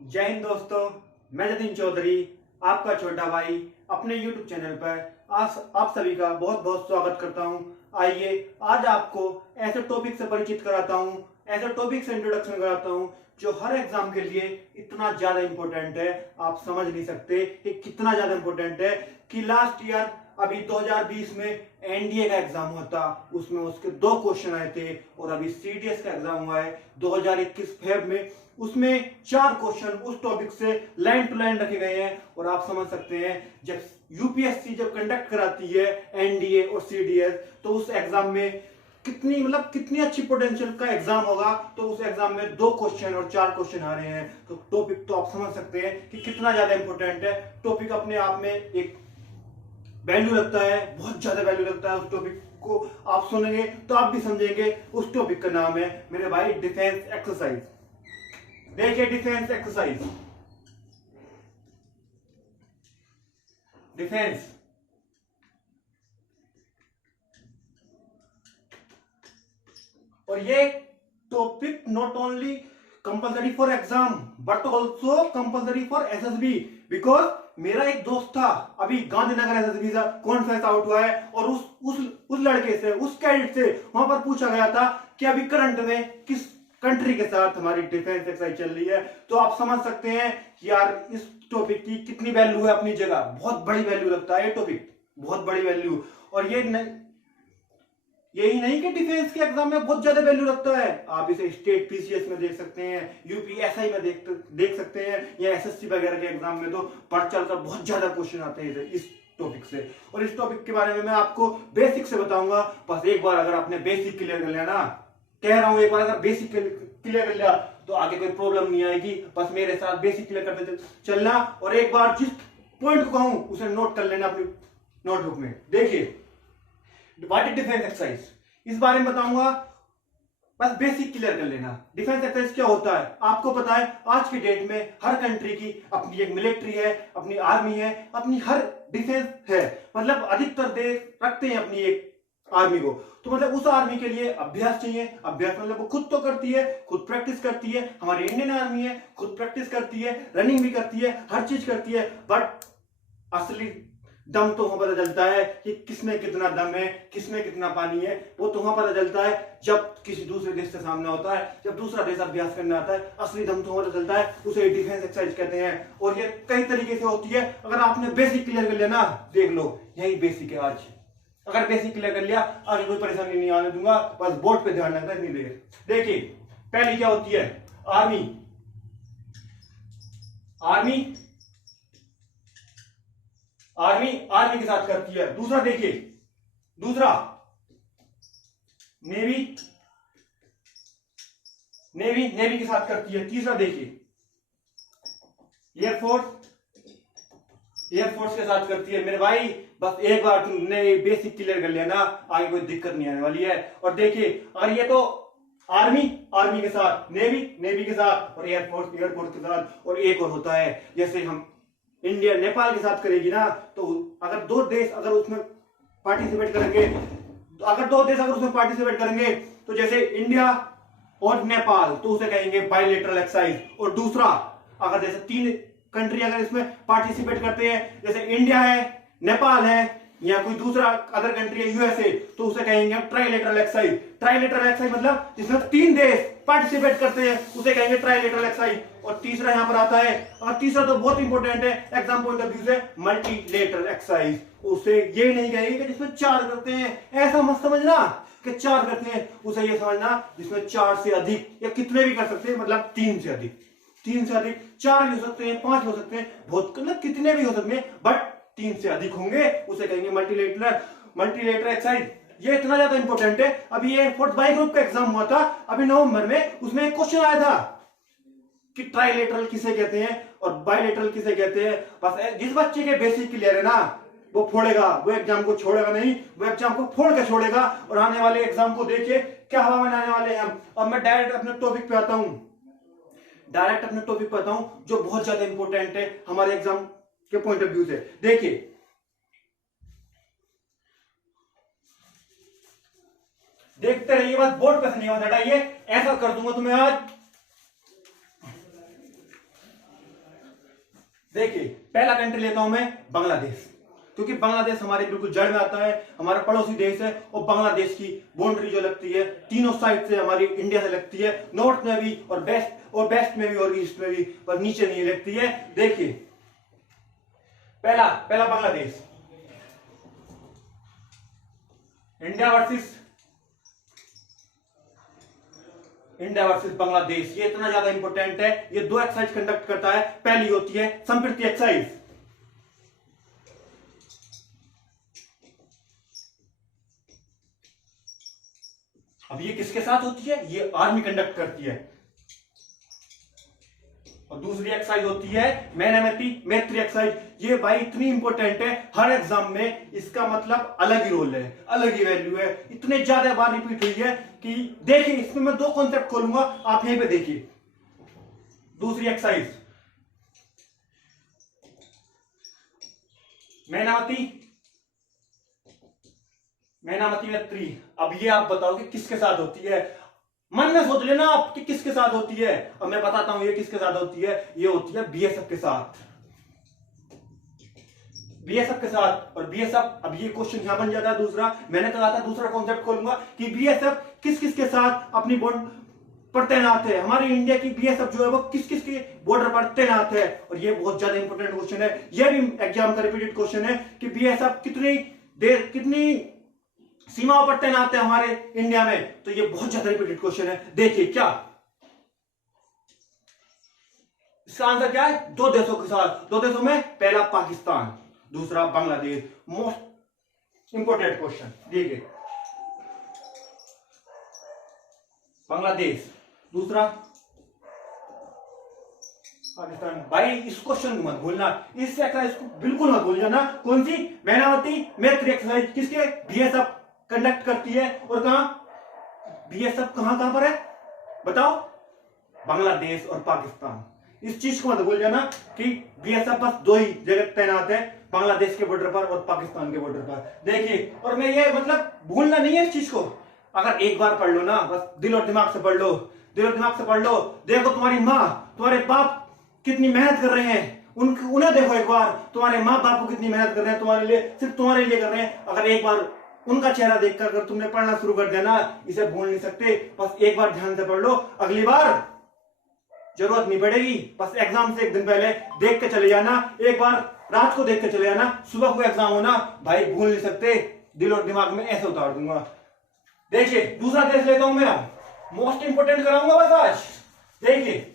जय हिंद दोस्तों। मैं जतिन चौधरी, आपका छोटा भाई, अपने YouTube चैनल पर आप सभी का बहुत बहुत स्वागत करता हूं। आइए आज आपको ऐसे टॉपिक से परिचित कराता हूं, ऐसे टॉपिक से इंट्रोडक्शन कराता हूं जो हर एग्जाम के लिए इतना ज्यादा इंपॉर्टेंट है, आप समझ नहीं सकते कि कितना ज्यादा इंपॉर्टेंट है। कि लास्ट ईयर अभी 2020 में एनडीए का एग्जाम हुआ था, उसमें उसके 2 क्वेश्चन आए थे। और अभी सीडीएस का एग्जाम हुआ है 2021 फेब में, उसमें 4 क्वेश्चन उस टॉपिक से लाइन टू लाइन रखे गए हैं। और आप समझ सकते हैं जब यूपीएससी जब कंडक्ट कराती है एनडीए और सीडीएस, तो उस एग्जाम में कितनी अच्छी पोटेंशियल का एग्जाम होगा। तो उस एग्जाम में 2 क्वेश्चन और 4 क्वेश्चन आ रहे हैं, तो टॉपिक तो आप समझ सकते हैं कि कितना ज्यादा इंपॉर्टेंट है। टॉपिक अपने आप में एक वैल्यू लगता है, बहुत ज्यादा वैल्यू लगता है। उस टॉपिक को आप सुनेंगे तो आप भी समझेंगे। उस टॉपिक का नाम है मेरे भाई डिफेंस एक्सरसाइज। देखिए डिफेंस एक्सरसाइज, डिफेंस और ये topic not only compulsory for exam but also compulsory for SSB. Because मेरा एक दोस्त था, अभी गांधीनगर एसएसबी का कॉन्फ्रेंस आउट हुआ है, और उस लड़के से, उस कैडेट से वहां पर पूछा गया था कि अभी करंट में किस कंट्री के साथ हमारी डिफेंस एक्सरसाइज चल रही है। तो आप समझ सकते हैं कि यार इस टॉपिक की कितनी वैल्यू है अपनी जगह, बहुत बड़ी वैल्यू लगता है ये टॉपिक, बहुत बड़ी वैल्यू। और यही नहीं कि डिफेंस के एग्जाम में बहुत ज्यादा वैल्यू रखता है, आप इसे स्टेट पीसीएस में देख सकते हैं, यूपीएसआई में देख सकते हैं, या एसएससी वगैरह के एग्जाम में तो बढ़ चढ़कर बहुत ज्यादा क्वेश्चन आते हैं इस टॉपिक से। और इस टॉपिक के बारे में मैं आपको बेसिक से बताऊंगा। बस एक बार अगर आपने बेसिक क्लियर कर लिया ना, कह रहा हूं एक बार अगर बेसिक क्लियर कर लिया तो आगे कोई प्रॉब्लम नहीं आएगी। बस मेरे साथ बेसिक क्लियर करते चलना, और एक बार जिस पॉइंट को कहूं उसे नोट कर लेना अपनी नोटबुक में। देखिए व्हाट इज डिफेंस एक्सरसाइज, इस बारे में बताऊंगा, बस बेसिक क्लियर कर लेना। डिफेंस एक्सरसाइज क्या होता है आपको पता है। आज की डेट में हर कंट्री की अपनी एक मिलिट्री है, अपनी आर्मी है, अपनी हर डिफेंस है। मतलब अधिकतर देश रखते हैं अपनी एक आर्मी को। तो मतलब उस आर्मी के लिए अभ्यास चाहिए। अभ्यास मतलब वो खुद तो करती है, खुद प्रैक्टिस करती है। हमारी इंडियन आर्मी है, खुद प्रैक्टिस करती है, रनिंग भी करती है, हर चीज करती है। बट असली दम तो वहां पता चलता है कि किसमें कितना दम है, किसमें कितना पानी है। वो तो वहां पता चलता है जब किसी दूसरे देश से सामना होता है, जब दूसरा देश अभ्यास करने आता है। असली दम तो पता चलता है, उसे डिफेंस एक्सरसाइज कहते हैं। और ये कई तरीके से होती है। अगर आपने बेसिक क्लियर कर लिया ना, देख लो यही बेसिक है आज। अगर बेसिक क्लियर कर लिया आगे कोई परेशानी नहीं आने दूंगा, बस बोर्ड पे ध्यान रखना इतनी देर। देखिए पहली क्या होती है, आर्मी। आर्मी आर्मी आर्मी के साथ करती है। दूसरा देखिए, दूसरा नेवी, नेवी नेवी के साथ करती है। तीसरा देखिए एयरफोर्स, एयरफोर्स के साथ करती है। मेरे भाई बस एक बार तुमने बेसिक क्लियर कर लिया ना, आगे कोई दिक्कत नहीं आने वाली है। और देखिए अगर ये तो आर्मी, आर्मी के साथ, नेवी, नेवी के साथ, और एयरफोर्स, एयरफोर्स के साथ। और एक और होता है, जैसे हम इंडिया नेपाल के साथ करेगी ना, तो अगर 2 देश अगर उसमें पार्टिसिपेट करेंगे, तो जैसे इंडिया और नेपाल, तो उसे कहेंगे बायलैटरल एक्सरसाइज। और दूसरा अगर जैसे 3 कंट्री अगर इसमें पार्टिसिपेट करते हैं, जैसे इंडिया है, नेपाल है, या कोई दूसरा अदर कंट्री है यूएसए, तो उसे कहेंगे ट्राइलेटरल एक्सरसाइज। ट्राइलेटरल एक्सरसाइज मतलब जिसमें 3 देश पार्टिसिपेट करते हैं, उसे कहेंगे ट्राइलेटरल एक्सरसाइज। और तीसरा यहां पर आता है, और तीसरा तो बहुत इंपॉर्टेंट है एग्जाम पॉइंट ऑफ व्यू से, मल्टीलेटरल एक्सरसाइज। उसे ये नहीं कहेंगे कि जिसमें 4 करते हैं, ऐसा मत समझना कि 4 करते हैं। उसे ये समझना जिसमें 4 से अधिक, या कितने भी कर सकते हैं, मतलब 3 से अधिक, 3 से अधिक, 4 भी हो सकते हैं, 5 हो सकते हैं, बहुत मतलब कितने भी हो सकते हैं, बट 3 से अधिक होंगे, उसे कहेंगे मल्टीलेटरल एक्सरसाइज। ये इतना ज्यादा इंपॉर्टेंट है। अभी ये एयरफोर्स बाई ग्रुप का एग्जाम हुआ था अभी नवंबर में, उसमें एक क्वेश्चन आया था कि ट्राइलेटरल किसे कहते हैं और बायलेटरल किसे कहते हैं। बस जिस बच्चे के बेसिक क्लियर है ना, वो फोड़ेगा, वो एग्जाम को छोड़ेगा नहीं, वो एग्जाम को फोड़ के छोड़ेगा। और आने वाले एग्जाम को देखिए क्या हवा में आने वाले हैं। अब मैं डायरेक्ट अपने टॉपिक पे आता हूं, जो बहुत ज्यादा इंपॉर्टेंट है हमारे एग्जाम के पॉइंट ऑफ व्यू से। देखिए देखते रहिए, बस बोर्ड पे से नहीं हटाइए, ऐसा कर दूंगा तुम्हें आज। देखिए पहला कंट्री लेता हूं मैं बांग्लादेश, क्योंकि बांग्लादेश हमारे बिल्कुल जड़ में आता है, हमारा पड़ोसी देश है। और बांग्लादेश की बाउंड्री जो लगती है तीनों साइड से हमारी इंडिया से लगती है, नॉर्थ में भी और वेस्ट में भी और ईस्ट में भी, पर नीचे नहीं लगती है। देखिए पहला बांग्लादेश, इंडिया वर्सेस बांग्लादेश। ये इतना ज्यादा इंपॉर्टेंट है, ये 2 एक्सरसाइज कंडक्ट करता है। पहली होती है संप्रति एक्सरसाइज। अब ये किसके साथ होती है? ये आर्मी कंडक्ट करती है। और दूसरी एक्सरसाइज होती है मैत्री एक्सरसाइज। ये भाई इतनी इंपॉर्टेंट है, हर एग्जाम में इसका मतलब अलग ही रोल है, अलग ही वैल्यू है। इतने ज्यादा बार रिपीट हुई है कि देखिए इसमें मैं 2 कॉन्सेप्ट खोलूंगा, आप यहीं पे देखिए। दूसरी एक्सरसाइज मैत्री। अब ये आप बताओ कि किसके साथ होती है? मन में सोच लेना आप कि किसके साथ होती है। अब मैं बताता हूं ये किसके साथ होती है। ये होती है बीएसएफ के साथ, और बीएसएफ, अब ये क्वेश्चन यहां बन जाता है दूसरा। मैंने कहा था दूसरा कॉन्सेप्ट खोलूंगा कि बीएसएफ किस किस के साथ अपनी बॉर्डर पर तैनात है। हमारी इंडिया की बीएसएफ जो है वो किस किस के बॉर्डर पर तैनात है। और ये बहुत ज्यादा इंपॉर्टेंट क्वेश्चन है, ये भी एग्जाम का रिपीटेड क्वेश्चन है कि बीएसएफ कितनी सीमाओं पर तैनात है हमारे इंडिया में। तो ये बहुत ज्यादा रिपीटेड क्वेश्चन है। देखिए क्या इसका आंसर क्या है? 2 देशों के साथ, 2 देशों में, पहला पाकिस्तान, दूसरा बांग्लादेश। Most important question. देखिए बांग्लादेश, दूसरा पाकिस्तान। भाई इस क्वेश्चन को मत भूलना, इस एक्सरसाइज को बिल्कुल मत भूल जाना। कौन सी? मैत्री एक्सरसाइज। किसके? बीएसएफ कंडक्ट करती है। और कहां? बीएसएफ कहां पर है बताओ? बांग्लादेश और पाकिस्तान। इस चीज को मत भूल जाना कि बीएसएफ बस 2 ही जगह तैनात है, बांग्लादेश के बॉर्डर पर और पाकिस्तान के बॉर्डर पर। देखिए, और मैं ये मतलब भूलना नहीं है इस चीज को। अगर एक बार पढ़ लो ना, बस दिल और दिमाग से पढ़ लो, देखो तुम्हारी माँ तुम्हारे बाप कितनी मेहनत कर रहे हैं, उन्हें देखो एक बार। तुम्हारे माँ बाप कितनी मेहनत कर रहे हैं तुम्हारे लिए, सिर्फ तुम्हारे लिए कर रहे हैं। अगर एक बार उनका चेहरा देखकर अगर तुमने पढ़ना शुरू कर दिया ना, इसे भूल नहीं सकते। बस एक बार ध्यान से पढ़ लो, अगली बार जरूरत नहीं पड़ेगी। बस एग्जाम से 1 दिन पहले देख के चले जाना, एक बार रात को देख के चले जाना, सुबह को एग्जाम होना, भाई भूल नहीं सकते। दिल और दिमाग में ऐसे उतार दूंगा। देखिए दूसरा देश लेता हूं मैं, मोस्ट इंपोर्टेंट कराऊंगा बस आज। देखिए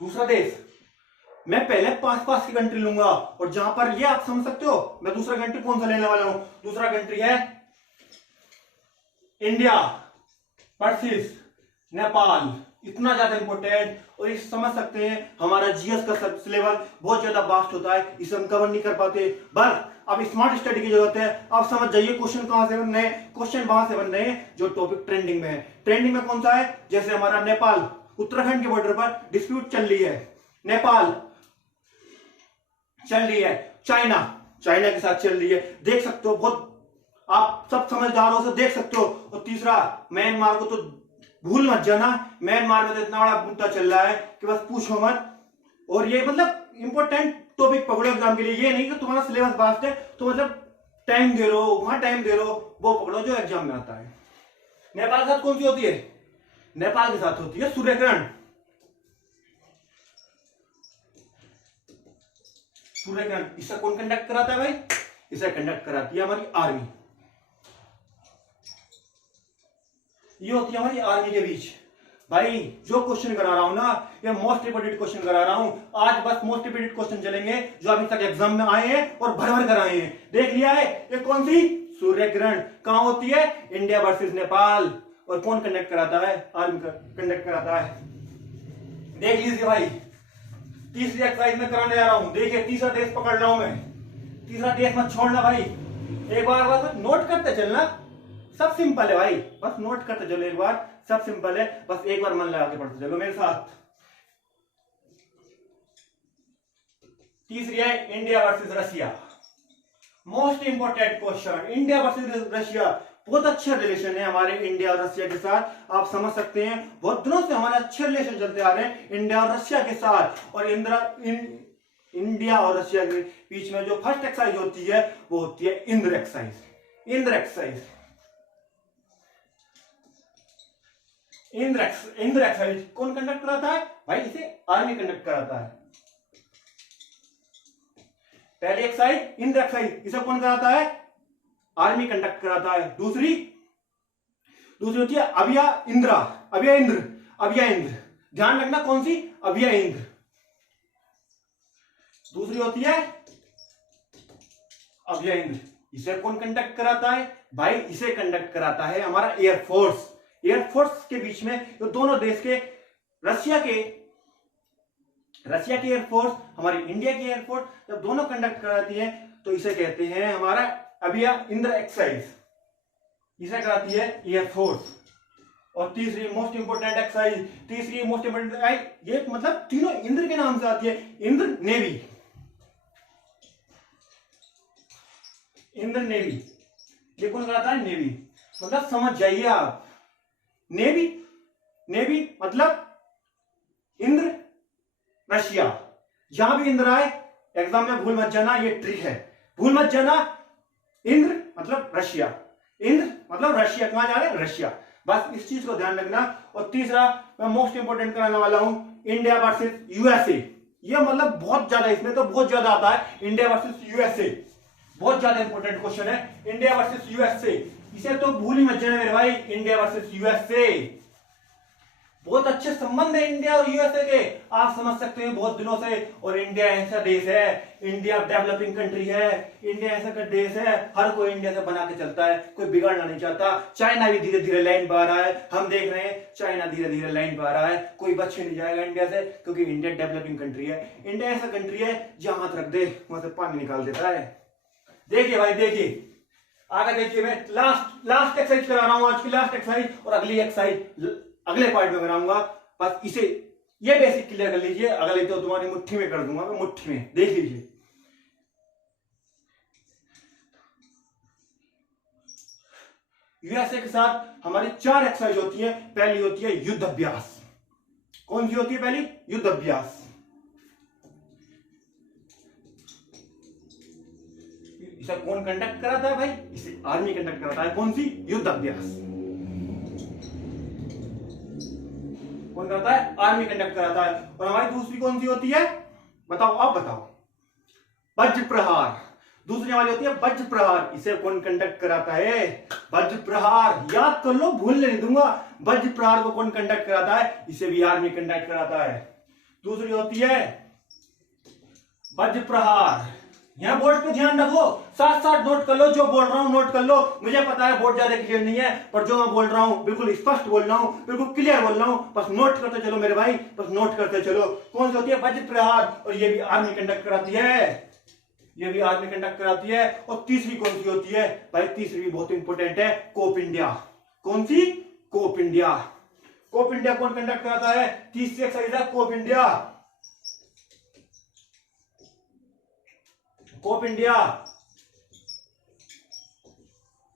दूसरा देश, मैं पहले पास की कंट्री लूंगा, और जहां पर ये आप समझ सकते हो मैं दूसरा कंट्री कौन सा लेने वाला हूं। दूसरा कंट्री है इंडिया वर्सेस नेपाल। इतना ज्यादा इंपॉर्टेंट, और इस समझ सकते हैं हमारा जीएस का सिलेबस बहुत ज्यादा वास्ट होता है, इसे हम कवर नहीं कर पाते। बस अब स्मार्ट स्टडी की जरूरत है। आप समझ जाइए क्वेश्चन कहां से बन रहे हैं। क्वेश्चन वहां से बन रहे हैं जो टॉपिक ट्रेंडिंग में है। ट्रेंडिंग में कौन सा है? जैसे हमारा नेपाल उत्तराखंड के बॉर्डर पर डिस्प्यूट चल रही है, नेपाल चल रही है, चाइना के साथ चल रही है। देख सकते हो, बहुत आप सब समझदार हो, देख सकते हो। और तीसरा म्यांमार को तो भूल मत जाना, म्यांमार में तो इतना बड़ा मुद्दा चल रहा है कि बस पूछो मत। और ये मतलब इंपॉर्टेंट टॉपिक पकड़ो एग्जाम के लिए, ये नहीं कि तुम्हारा सिलेबस वास्ट है तो मतलब टाइम दे रहो, वहां टाइम दे रहो, वो पकड़ो जो एग्जाम में आता है। नेपाल के साथ कौन सी होती है? नेपाल के साथ होती है सूर्यग्रहण। इसे कौन कंडक्ट कराता है भाई? इसे कंडक्ट कराती है हमारी आर्मी। ये होती है हमारी आर्मी के बीच। भाई जो क्वेश्चन करा रहा हूं ना, ये मोस्ट रिपीटेड क्वेश्चन करा रहा हूं आज। बस मोस्ट रिपीटेड क्वेश्चन चलेंगे जो अभी तक एग्जाम में आए हैं और भर भर कर आए हैं। देख लिया है ये कौन सी? सूर्यग्रहण कहां होती है? India versus Nepal. और कौन कंडक्ट कराता है? आर्मी कंडक्ट कराता है। देख लीजिए भाई, तीसरी एक्सरसाइज में कराने जा रहा हूं। देखिए तीसरा देश पकड़ रहा हूं मैं, तीसरा देश मत छोड़ना भाई। एक बार बस नोट करते चलना, सब सिंपल है भाई, बस नोट करते चलो एक बार, सब सिंपल है। बस एक बार मन लगा के पढ़ते चलो मेरे साथ। तीसरी है India versus Russia. Most important question, India versus Russia. बहुत अच्छा रिलेशन है हमारे इंडिया और रशिया के साथ, आप समझ सकते हैं। बहुत दिनों से हमारे अच्छे रिलेशन चलते आ रहे हैं इंडिया और रशिया के साथ। और इंडिया और रशिया के बीच में जो फर्स्ट एक्सरसाइज होती है वो होती है Indra exercise. Indra exercise, Indra exercise कौन कंडक्ट कराता है भाई? इसे आर्मी कंडक्ट कराता है। पहली एक्सरसाइज इंद्र एक्सरसाइज, इसे कौन कराता है? आर्मी कंडक्ट कराता है। दूसरी होती है अभिया इंद्र। ध्यान रखना कौन सी? अभिया इंद्र। दूसरी होती है अभिया इंद्र। इसे कौन कंडक्ट कराता है भाई? इसे कंडक्ट कराता है हमारा एयरफोर्स। एयरफोर्स के बीच में जो दोनों देश के, रशिया के एयरफोर्स, हमारी इंडिया की एयरफोर्स जब दोनों कंडक्ट कराती है तो इसे कहते हैं हमारा अभिया इंद्र एक्सरसाइज। इसे कराती है एयरफोर्स। और तीसरी मोस्ट इंपोर्टेंट एक्सरसाइज, ये मतलब तीनों इंद्र के नाम से आती है। इंद्र नेवी, इंद्र नेवी, ये कौन कराता है? नेवी। मतलब समझ जाइए आप, नेवी मतलब इंद्र रशिया। जहां भी इंद्र आए एग्जाम में भूल मत जाना, ये ट्रिक है, भूल मत जाना। इंद्र मतलब रशिया, इंद्र मतलब रशिया, कहां जा रहे हैं? रशिया। बस इस चीज को ध्यान रखना। और तीसरा मैं मोस्ट इंपोर्टेंट कराने वाला हूं, इंडिया वर्सेस यूएसए। ये मतलब बहुत ज्यादा, इसमें तो बहुत ज्यादा आता है। इंडिया वर्सेस यूएसए बहुत ज्यादा इंपोर्टेंट क्वेश्चन है। इंडिया वर्सेस यूएसए, इसे तो भूल ही मत जाना मेरे भाई। इंडिया वर्सेस यूएसए, बहुत अच्छे संबंध है इंडिया और यूएसए के, आप समझ सकते हैं बहुत दिनों से। और इंडिया ऐसा देश है, इंडिया डेवलपिंग कंट्री है, इंडिया ऐसा देश है हर कोई इंडिया से बना के चलता है, कोई बिगाड़ना नहीं चाहता। चाइना भी धीरे धीरे लाइन पर आ रहा है, हम देख रहे हैं चाइना धीरे धीरे लाइन पर आ रहा है। कोई बच नहीं जाएगा इंडिया से, क्योंकि इंडिया डेवलपिंग कंट्री है। इंडिया ऐसा कंट्री है जहां हाथ रख दे वहां से पानी निकाल देता है। देखिए भाई, देखिए आगे, देखिए मैं लास्ट एक्सरसाइज करा रहा हूं, आज की लास्ट एक्सरसाइज। और अगली एक्सरसाइज अगले पार्ट में कराऊंगा। बस इसे, ये बेसिक क्लियर कर लीजिए, अगले तो तुम्हारी मुट्ठी में कर दूंगा, मुट्ठी में, देख लीजिए। यूएसए के साथ हमारी 4 एक्सरसाइज होती है। पहली होती है युद्ध अभ्यास। कौन सी होती है पहली? युद्ध अभ्यास। इसे कौन कंडक्ट कराता है भाई? इसे आर्मी कंडक्ट कराता है। कौन सी? युद्ध अभ्यास। कौन करता है? आर्मी कंडक्ट कराता है। और हमारी दूसरी कौन सी होती है? बताओ, आप बताओ। वज्र प्रहार। दूसरी हमारी होती है वज्र प्रहार। इसे कौन कंडक्ट कराता है? वज्र प्रहार। याद कर लो, भूलने नहीं दूंगा। वज्र प्रहार को कौन कंडक्ट कराता है? इसे भी आर्मी कंडक्ट कराता है। दूसरी होती है वज्र प्रहार। यहां बोर्ड पे ध्यान रखो, साथ साथ नोट कर लो, जो बोल रहा हूं नोट कर लो। मुझे पता है बोर्ड ज्यादा क्लियर नहीं है, पर जो मैं बोल रहा हूं बिल्कुल स्पष्ट बोल रहा हूं, बिल्कुल क्लियर बोल रहा हूं। बस नोट करते चलो मेरे भाई, बस नोट करते चलो। कौन सी होती है? वज्र प्रहार। और ये भी आर्मी कंडक्ट कराती है, ये भी आर्मी कंडक्ट कराती है। और तीसरी कौन सी होती है भाई? तीसरी भी बहुत इंपॉर्टेंट है, कोप इंडिया। कौन सी? Cope India. कोप इंडिया कौन कंडक्ट कराता है? तीसरी एक्सरसाइज है कोप इंडिया। कोप इंडिया,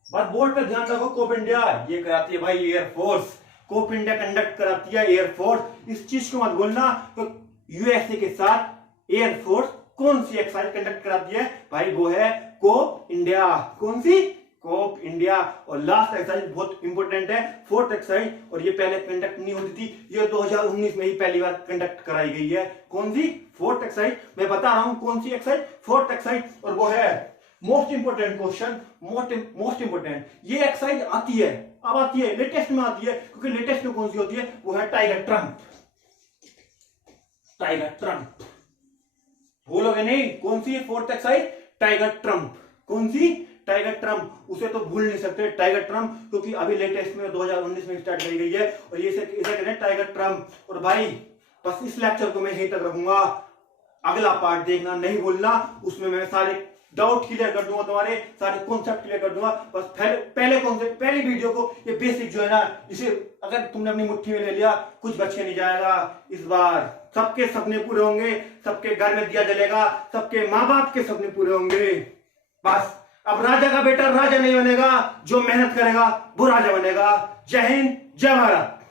बस बोर्ड पे ध्यान रखो। कोप इंडिया ये कराती है भाई एयरफोर्स। कोप इंडिया कंडक्ट कराती है एयरफोर्स। इस चीज को मत बोलना तो यूएसए के साथ एयरफोर्स कौन सी एक्सरसाइज कंडक्ट कराती है भाई? वो है कोप इंडिया। कौन सी? Cope India. और लास्ट एक्सरसाइज बहुत इंपॉर्टेंट है, फोर्थ एक्सरसाइज। और ये पहले कंडक्ट नहीं होती थी, ये 2019 में ही पहली बार कंडक्ट कराई गई है। कौन सी? Fourth exercise. मैं बता रहा हूं कौन सी एक्सरसाइज? Fourth exercise. और वो है most important question, most important. ये एक्सरसाइज आती है, अब आती है लेटेस्ट में आती है, क्योंकि लेटेस्ट में कौन सी होती है? वो है टाइगर ट्रम्प। टाइगर ट्रम्प भूलोगे नहीं। कौन सी? Fourth exercise Tiger Triumph. कौन सी? Tiger Trump. उसे तो भूल नहीं सकते टाइगर ट्रम्प, क्योंकि अभी लेटेस्ट में 2019 में स्टार्ट करी गई है। और ये इसे कहते हैं टाइगर ट्रम्प। और भाई बस इस लेक्चर को मैं यहीं तक रखूंगा, अगला पार्ट देखना, नहीं भूलना। उसमें मैं सारे डाउट क्लियर कर दूंगा, तुम्हारे सारे कॉन्सेप्ट क्लियर कर दूंगा। बस पहले कॉन्सेप्ट, पहली वीडियो को, ये बेसिक जो है ना, इसे अगर तुमने अपनी मुट्ठी में ले लिया, कुछ बचे नहीं जाएगा। इस बार सबके सपने पूरे होंगे, सबके घर में दिया जलेगा, सबके माँ बाप के सपने पूरे होंगे। बस अब राजा का बेटा राजा नहीं बनेगा, जो मेहनत करेगा वो राजा बनेगा। जय हिंद, जय भारत।